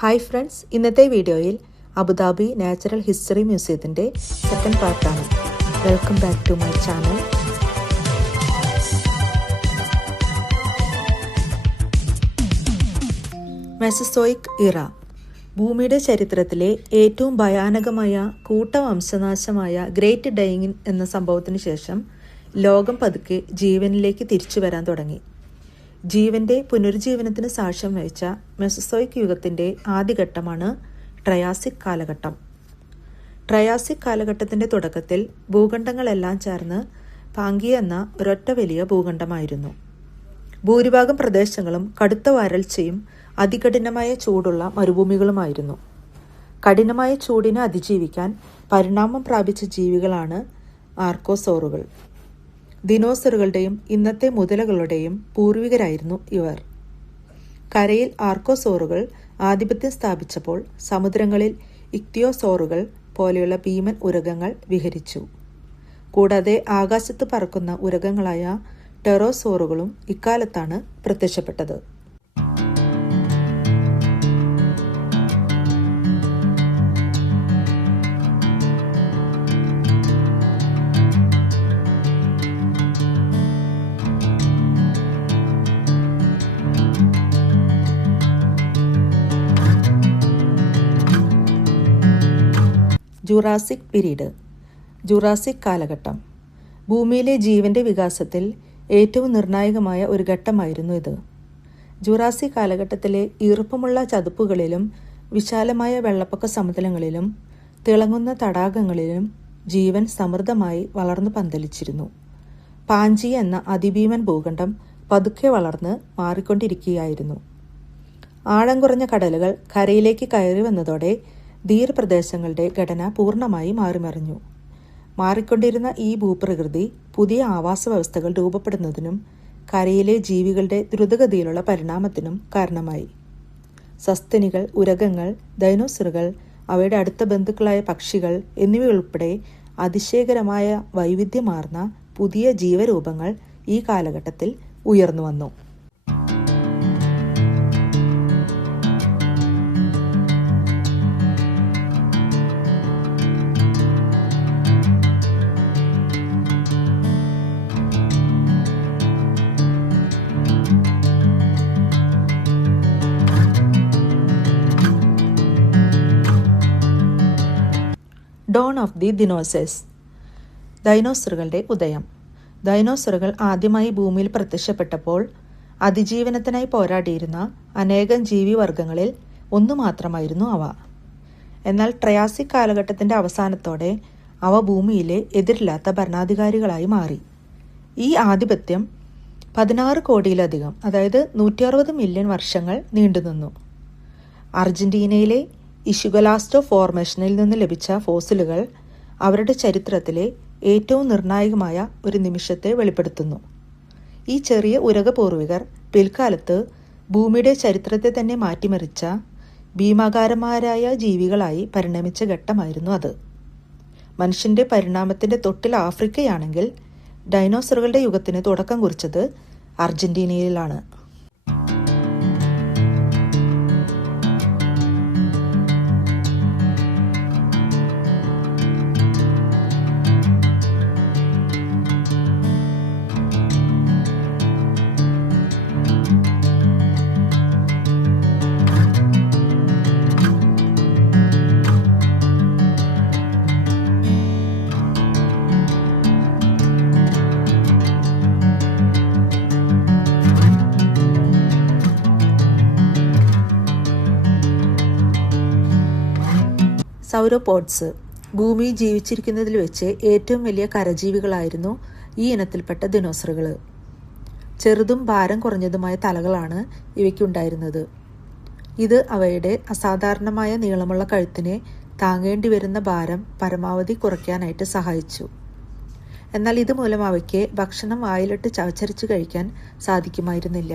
Hi friends, ഇന്നത്തെ വീഡിയോയിൽ Abu Dhabi natural history മ്യൂസിയത്തിൻ്റെ സെക്കൻഡ് പാർട്ടാണ്. Welcome back to my channel. Mesozoic era, ഭൂമിയുടെ ചരിത്രത്തിലെ ഏറ്റവും ഭയാനകമായ കൂട്ടവംശനാശമായ ഗ്രേറ്റ് ഡൈയിങ് എന്ന സംഭവത്തിന് ശേഷം ലോകം പതുക്കെ ജീവനിലേക്ക് തിരിച്ചു വരാൻ തുടങ്ങി. ജീവന്റെ പുനരുജ്ജീവനത്തിന് സാക്ഷ്യം വഹിച്ച മെസസോയിക് യുഗത്തിൻ്റെ ആദ്യഘട്ടമാണ് ട്രയാസിക് കാലഘട്ടം. ട്രയാസിക് കാലഘട്ടത്തിൻ്റെ തുടക്കത്തിൽ ഭൂഖണ്ഡങ്ങളെല്ലാം ചേർന്ന് പാങ്കിയ എന്ന ഒരൊറ്റ വലിയ ഭൂഖണ്ഡമായിരുന്നു. ഭൂരിഭാഗം പ്രദേശങ്ങളും കടുത്ത വരൾച്ചയും അതികഠിനമായ ചൂടുള്ള മരുഭൂമികളുമായിരുന്നു. കഠിനമായ ചൂടിനെ അതിജീവിക്കാൻ പരിണാമം പ്രാപിച്ച ജീവികളാണ് ആർക്കോസോറുകൾ. ദിനോസറുകളുടെയും ഇന്നത്തെ മുതലകളുടെയും പൂർവികരായിരുന്നു ഇവർ. കരയിൽ ആർക്കോസോറുകൾ ആധിപത്യം സ്ഥാപിച്ചപ്പോൾ സമുദ്രങ്ങളിൽ ഇക്തിയോസോറുകൾ പോലെയുള്ള ഭീമൻ ഉരഗങ്ങൾ വിഹരിച്ചു. കൂടാതെ ആകാശത്ത് പറക്കുന്ന ഉരഗങ്ങളായ ടെറോസോറുകളും ഇക്കാലത്താണ് പ്രത്യക്ഷപ്പെട്ടത്. ജുറാസിക് പീരീഡ്, ജുറാസിക് കാലഘട്ടം. ഭൂമിയിലെ ജീവന്റെ വികാസത്തിൽ ഏറ്റവും നിർണായകമായ ഒരു ഘട്ടമായിരുന്നു ഇത്. ജുറാസിക് കാലഘട്ടത്തിലെ ഈർപ്പമുള്ള ചതുപ്പുകളിലും വിശാലമായ വെള്ളപ്പൊക്ക സമതലങ്ങളിലും തിളങ്ങുന്ന തടാകങ്ങളിലും ജീവൻ സമൃദ്ധമായി വളർന്നു പന്തലിച്ചിരുന്നു. പാഞ്ചി എന്ന അതിഭീമൻ ഭൂഖണ്ഡം പതുക്കെ വളർന്ന് മാറിക്കൊണ്ടിരിക്കുകയായിരുന്നു. ആഴം കുറഞ്ഞ കടലുകൾ കരയിലേക്ക് കയറി വന്നതോടെ തീരപ്രദേശങ്ങളുടെ ഘടന പൂർണ്ണമായി മാറിമറിഞ്ഞു. മാറിക്കൊണ്ടിരുന്ന ഈ ഭൂപ്രകൃതി പുതിയ ആവാസ വ്യവസ്ഥകൾ രൂപപ്പെടുന്നതിനും കരയിലെ ജീവികളുടെ ദ്രുതഗതിയിലുള്ള പരിണാമത്തിനും കാരണമായി. സസ്തനികൾ, ഉരഗങ്ങൾ, ഡൈനോസറുകൾ, അവയുടെ അടുത്ത ബന്ധുക്കളായ പക്ഷികൾ എന്നിവയുൾപ്പെടെ അതിശയകരമായ വൈവിധ്യമാർന്ന പുതിയ ജീവരൂപങ്ങൾ ഈ കാലഘട്ടത്തിൽ ഉയർന്നു വന്നു. ഡോൺ ഓഫ് ദി ദിനോസേഴ്സ്, ഡൈനോസറുകളുടെ ഉദയം. ഡൈനോസറുകൾ ആദ്യമായി ഭൂമിയിൽ പ്രത്യക്ഷപ്പെട്ടപ്പോൾ അതിജീവനത്തിനായി പോരാടിയിരുന്ന അനേകം ജീവിവർഗങ്ങളിൽ ഒന്നു മാത്രമായിരുന്നു അവ. എന്നാൽ ട്രയാസിക് കാലഘട്ടത്തിൻ്റെ അവസാനത്തോടെ അവ ഭൂമിയിലെ എതിരില്ലാത്ത ഭരണാധികാരികളായി മാറി. ഈ ആധിപത്യം 16 കോടിയിലധികം, അതായത് 160 മില്യൺ വർഷങ്ങൾ നീണ്ടുനിന്നു. അർജന്റീനയിലെ ഇഷുഗലാസ്റ്റോ ഫോർമേഷനിൽ നിന്ന് ലഭിച്ച ഫോസിലുകൾ അവരുടെ ചരിത്രത്തിലെ ഏറ്റവും നിർണായകമായ ഒരു നിമിഷത്തെ വെളിപ്പെടുത്തുന്നു. ഈ ചെറിയ ഉരക പൂർവികർ പിൽക്കാലത്ത് ഭൂമിയുടെ ചരിത്രത്തെ തന്നെ മാറ്റിമറിച്ച ഭീമാകാരന്മാരായ ജീവികളായി പരിണമിച്ച ഘട്ടമായിരുന്നു അത്. മനുഷ്യൻ്റെ പരിണാമത്തിൻ്റെ തൊട്ടിൽ ആഫ്രിക്കയാണെങ്കിൽ ഡൈനോസറുകളുടെ യുഗത്തിന് തുടക്കം കുറിച്ചത് അർജന്റീനയിലാണ്. സൗരോപോഡ്സ്, ഭൂമിയിൽ ജീവിച്ചിരിക്കുന്നതിൽ വെച്ച് ഏറ്റവും വലിയ കരജീവികളായിരുന്നു ഈ ഇനത്തിൽപ്പെട്ട ദിനോസറുകൾ. ചെറുതും ഭാരം കുറഞ്ഞതുമായ തലകളാണ് ഇവയ്ക്കുണ്ടായിരുന്നത്. ഇത് അവയുടെ അസാധാരണമായ നീളമുള്ള കഴുത്തിനെ താങ്ങേണ്ടി വരുന്ന ഭാരം പരമാവധി കുറയ്ക്കാനായിട്ട് സഹായിച്ചു. എന്നാൽ ഇതുമൂലം അവയ്ക്ക് ഭക്ഷണം വായിലിട്ട് ചവച്ചരച്ച് കഴിക്കാൻ സാധിക്കുമായിരുന്നില്ല.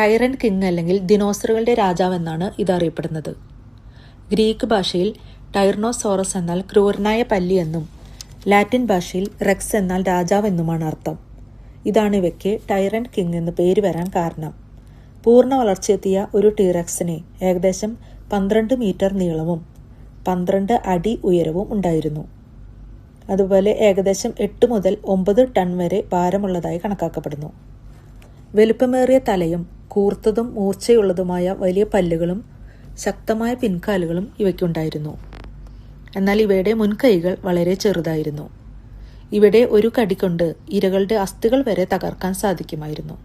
ടൈറന്റ് കിങ് അല്ലെങ്കിൽ ദിനോസറുകളുടെ രാജാവെന്നാണ് ഇത് അറിയപ്പെടുന്നത്. ഗ്രീക്ക് ഭാഷയിൽ ടൈർനോസോറസ് എന്നാൽ ക്രൂരനായ പല്ലി എന്നും ലാറ്റിൻ ഭാഷയിൽ റെക്സ് എന്നാൽ രാജാവെന്നുമാണ് അർത്ഥം. ഇതാണ് ഇവയ്ക്ക് ടൈറന്റ് കിങ് എന്ന് പേര് വരാൻ കാരണം. പൂർണ്ണ വളർച്ചയെത്തിയ ഒരു ടീറക്സിന് ഏകദേശം 12 മീറ്റർ നീളവും 12 അടി ഉയരവും ഉണ്ടായിരുന്നു. അതുപോലെ ഏകദേശം 8 മുതൽ 9 ടൺ വരെ ഭാരമുള്ളതായി കണക്കാക്കപ്പെടുന്നു. വലുപ്പമേറിയ തലയും കൂർത്തതും മൂർച്ചയുള്ളതുമായ വലിയ പല്ലുകളും ശക്തമായ പിൻകാലുകളും ഇവയ്ക്കുണ്ടായിരുന്നു. എന്നാൽ ഇവയുടെ മുൻകൈകൾ വളരെ ചെറുതായിരുന്നു. ഇവിടെ ഒരു കടി കൊണ്ട് ഇരകളുടെ അസ്ഥികൾ വരെ തകർക്കാൻ സാധിക്കുമായിരുന്നു.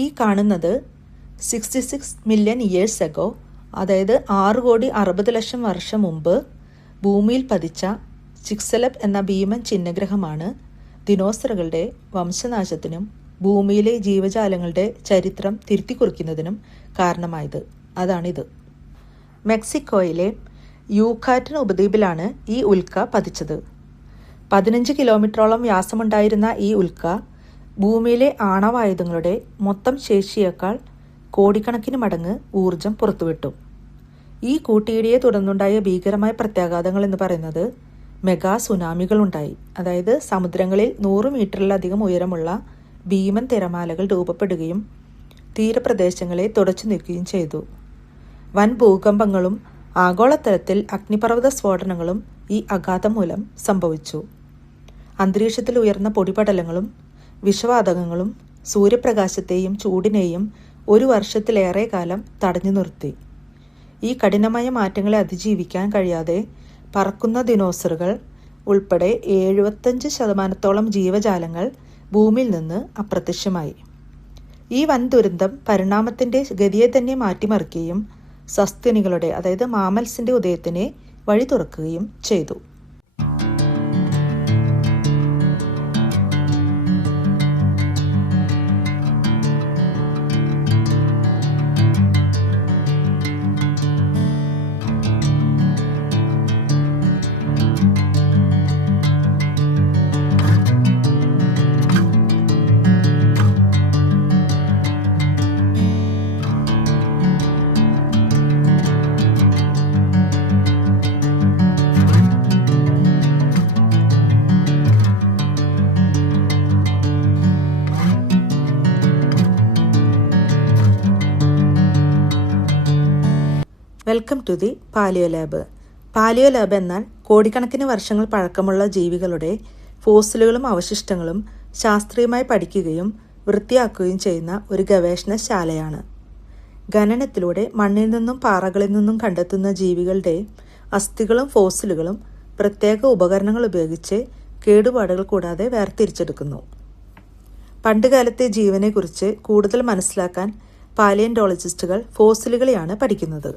ഈ കാണുന്നത് 66 മില്യൺ ഇയേഴ്സ് എഗോ, അതായത് 6,60,00,000 വർഷം മുമ്പ് ഭൂമിയിൽ പതിച്ച ചിക്സലബ് എന്ന ഭീമൻ ചിഹ്നഗ്രഹമാണ് ദിനോസറുകളുടെ വംശനാശത്തിനും ഭൂമിയിലെ ജീവജാലങ്ങളുടെ ചരിത്രം തിരുത്തിക്കുറിക്കുന്നതിനും കാരണമായത്. അതാണിത്. മെക്സിക്കോയിലെ യൂക്കാറ്റൻ ഉപദ്വീപിലാണ് ഈ ഉൽക്ക പതിച്ചത്. 15 കിലോമീറ്ററോളം വ്യാസമുണ്ടായിരുന്ന ഈ ഉൽക്ക ഭൂമിയിലെ ആണവായുധങ്ങളുടെ മൊത്തം ശേഷിയേക്കാൾ കോടിക്കണക്കിന് മടങ്ങ് ഊർജം പുറത്തുവിട്ടു. ഈ കൂട്ടിയിടിയെ തുടർന്നുണ്ടായ ഭീകരമായ പ്രത്യാഘാതങ്ങൾ എന്ന് പറയുന്നത് മെഗാ സുനാമികളുണ്ടായി. അതായത് സമുദ്രങ്ങളിൽ 100 മീറ്ററിലധികം ഉയരമുള്ള ഭീമൻ തിരമാലകൾ രൂപപ്പെടുകയും തീരപ്രദേശങ്ങളെ തുടച്ചു നീക്കുകയും ചെയ്തു. വൻ ഭൂകമ്പങ്ങളും ആഗോളതലത്തിൽ അഗ്നിപർവ്വത സ്ഫോടനങ്ങളും ഈ ആഘാതം മൂലം സംഭവിച്ചു. അന്തരീക്ഷത്തിൽ ഉയർന്ന പൊടിപടലങ്ങളും വിഷവാതകങ്ങളും സൂര്യപ്രകാശത്തെയും ചൂടിനെയും 1 വർഷത്തിലേറെ കാലം തടഞ്ഞു നിർത്തി. ഈ കഠിനമായ മാറ്റങ്ങളെ അതിജീവിക്കാൻ കഴിയാതെ പറക്കുന്ന ദിനോസറുകൾ ഉൾപ്പെടെ 75% ജീവജാലങ്ങൾ ഭൂമിയിൽ നിന്ന് അപ്രത്യക്ഷമായി. ഈ വൻ ദുരന്തം പരിണാമത്തിൻ്റെ ഗതിയെ തന്നെ മാറ്റിമറിക്കുകയും സസ്തനികളുടെ, അതായത് മാമൽസിൻ്റെ ഉദയത്തിന് വഴി തുറക്കുകയും ചെയ്തു. Welcome to the paleo lab. Paleo lab എന്നാൽ കോടിക്കണക്കിന് വർഷങ്ങൾ പഴക്കമുള്ള ജീവികളുടെ ഫോസിലുകളും അവശിഷ്ടങ്ങളും ശാസ്ത്രീയമായി പഠിക്കുകയും വൃത്തിയാക്കുകയും ചെയ്യുന്ന ഒരു ഗവേഷണശാലയാണ്. ഖനനത്തിലൂടെ മണ്ണിൽ നിന്നും പാറകളിൽ നിന്നും കണ്ടെത്തുന്ന ജീവികളുടെ അസ്ഥികളും ഫോസിലുകളും പ്രത്യേക ഉപകരണങ്ങൾ ഉപയോഗിച്ച് കേടുപാടുകൾ കൂടാതെ വേർതിരിച്ചെടുക്കുന്നു. പണ്ടുകാലത്തെ ജീവനെക്കുറിച്ച് കൂടുതൽ മനസ്സിലാക്കാൻ പാലിയന്റോളജിസ്റ്റുകൾ ഫോസിലുകളെയാണ് പഠിക്കുന്നത്.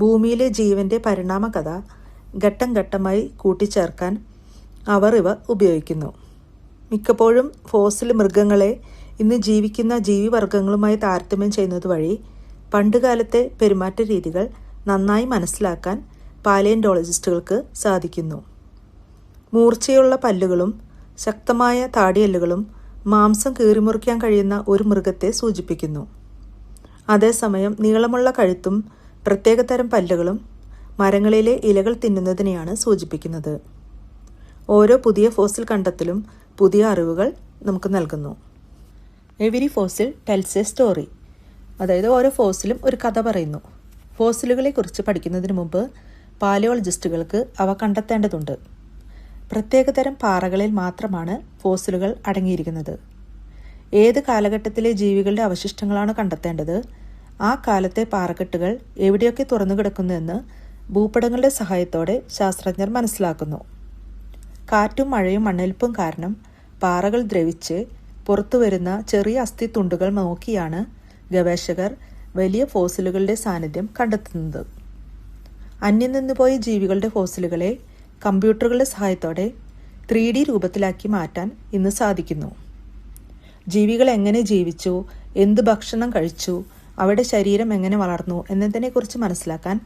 ഭൂമിയിലെ ജീവൻ്റെ പരിണാമകഥ ഘട്ടം ഘട്ടമായി കൂട്ടിച്ചേർക്കാൻ അവർ ഇവ ഉപയോഗിക്കുന്നു. മിക്കപ്പോഴും ഫോസിൽ മൃഗങ്ങളെ ഇന്ന് ജീവിക്കുന്ന ജീവിവർഗങ്ങളുമായി താരതമ്യം ചെയ്യുന്നത് വഴി പണ്ടുകാലത്തെ പെരുമാറ്റ രീതികൾ നന്നായി മനസ്സിലാക്കാൻ പാലിയന്റോളജിസ്റ്റുകൾക്ക് സാധിക്കുന്നു. മൂർച്ചയുള്ള പല്ലുകളും ശക്തമായ താടിയെല്ലുകളും മാംസം കീറിമുറിക്കാൻ കഴിയുന്ന ഒരു മൃഗത്തെ സൂചിപ്പിക്കുന്നു. അതേസമയം നീളമുള്ള കഴുത്തും പ്രത്യേകതരം പല്ലുകളും മരങ്ങളിലെ ഇലകൾ തിന്നുന്നതിനെയാണ് സൂചിപ്പിക്കുന്നത്. ഓരോ പുതിയ ഫോസിൽ കണ്ടെത്തലും പുതിയ അറിവുകൾ നമുക്ക് നൽകുന്നു. Every fossil tells A story, അതായത് ഓരോ ഫോസിലും ഒരു കഥ പറയുന്നു. ഫോസിലുകളെ കുറിച്ച് പഠിക്കുന്നതിന് മുമ്പ് പാലിയോളജിസ്റ്റുകൾക്ക് അവ കണ്ടെത്തേണ്ടതുണ്ട്. പ്രത്യേകതരം പാറകളിൽ മാത്രമാണ് ഫോസിലുകൾ അടങ്ങിയിരിക്കുന്നത്. ഏത് കാലഘട്ടത്തിലെ ജീവികളുടെ അവശിഷ്ടങ്ങളാണ് കണ്ടെത്തേണ്ടത്, ആ കാലത്തെ പാറക്കെട്ടുകൾ എവിടെയൊക്കെ തുറന്നു കിടക്കുന്നുവെന്ന് ഭൂപടങ്ങളുടെ സഹായത്തോടെ ശാസ്ത്രജ്ഞർ മനസ്സിലാക്കുന്നു. കാറ്റും മഴയും മണ്ണൊലിപ്പും കാരണം പാറകൾ ദ്രവിച്ച് പുറത്തു വരുന്ന ചെറിയ അസ്ഥിത്തുണ്ടുകൾ നോക്കിയാണ് ഗവേഷകർ വലിയ ഫോസിലുകളുടെ സാന്നിധ്യം കണ്ടെത്തുന്നത്. അന്യം നിന്നുപോയ ജീവികളുടെ ഫോസിലുകളെ കമ്പ്യൂട്ടറുകളുടെ സഹായത്തോടെ 3D രൂപത്തിലാക്കി മാറ്റാൻ ഇന്ന് സാധിക്കുന്നു. ജീവികൾ എങ്ങനെ ജീവിച്ചു, എന്ത് ഭക്ഷണം കഴിച്ചു, അവയുടെ ശരീരം എങ്ങനെ വളർന്നു എന്നതിനെക്കുറിച്ച് മനസ്സിലാക്കാൻ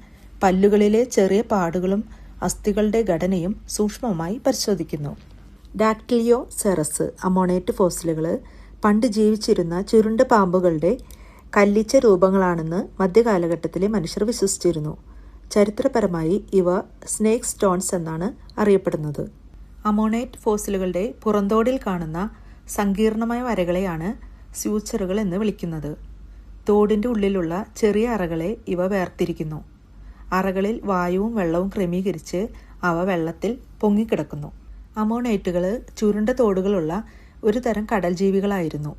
പല്ലുകളിലെ ചെറിയ പാടുകളും അസ്ഥികളുടെ ഘടനയും സൂക്ഷ്മമായി പരിശോധിക്കുന്നു. ഡാക്ടിലിയോസെറസ് അമോണേറ്റ് ഫോസിലുകൾ പണ്ട് ജീവിച്ചിരുന്ന ചുരുണ്ട പാമ്പുകളുടെ കല്ലിച്ച രൂപങ്ങളാണെന്ന് മധ്യകാലഘട്ടത്തിലെ മനുഷ്യർ വിശ്വസിച്ചിരുന്നു. ചരിത്രപരമായി ഇവ സ്നേക്ക് സ്റ്റോൺസ് എന്നാണ് അറിയപ്പെടുന്നത്. അമോണേറ്റ് ഫോസിലുകളുടെ പുറന്തോടിൽ കാണുന്ന സങ്കീർണമായ വരകളെയാണ് സ്യൂച്ചറുകൾ എന്ന് വിളിക്കുന്നത്. തോടിൻ്റെ ഉള്ളിലുള്ള ചെറിയ അറകളെ ഇവ വേർതിരിക്കുന്നു. അറകളിൽ വായുവും വെള്ളവും ക്രമീകരിച്ച് അവ വെള്ളത്തിൽ പൊങ്ങിക്കിടക്കുന്നു. അമോണേറ്റുകൾ ചുരുണ്ട തോടുകളുള്ള ഒരു തരം കടൽ ജീവികളായിരുന്നു.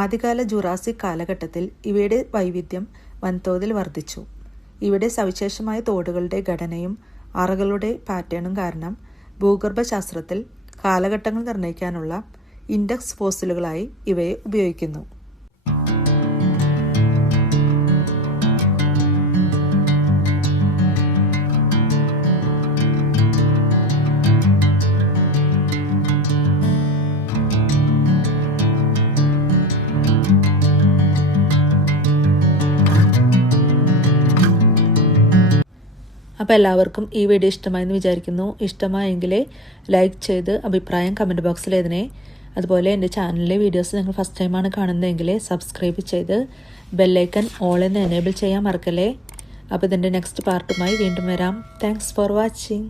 ആദ്യകാല ജുറാസിക് കാലഘട്ടത്തിൽ ഇവയുടെ വൈവിധ്യം വൻതോതിൽ വർദ്ധിച്ചു. ഇവിടെ സവിശേഷമായ തോടുകളുടെ ഘടനയും അറകളുടെ പാറ്റേണും കാരണം ഭൂഗർഭശാസ്ത്രത്തിൽ കാലഘട്ടങ്ങൾ നിർണ്ണയിക്കാനുള്ള ഇൻഡെക്സ് ഫോസിലുകളായി ഇവയെ ഉപയോഗിക്കുന്നു. അപ്പോൾ എല്ലാവർക്കും ഈ വീഡിയോ ഇഷ്ടമായെന്ന് വിചാരിക്കുന്നു. ഇഷ്ടമായെങ്കിൽ ലൈക്ക് ചെയ്ത് അഭിപ്രായം കമൻറ്റ് ബോക്സിൽ എഴുതണേ. അതുപോലെ എൻ്റെ ചാനലിലെ വീഡിയോസ് നിങ്ങൾ ഫസ്റ്റ് ടൈമാണ് കാണുന്നതെങ്കിൽ സബ്സ്ക്രൈബ് ചെയ്ത് ബെല്ലൈക്കൺ ഓൾ എന്ന് എനേബിൾ ചെയ്യാൻ മറക്കല്ലേ. അപ്പോൾ ഇതിൻ്റെ നെക്സ്റ്റ് പാർട്ടുമായി വീണ്ടും വരാം. Thanks for watching.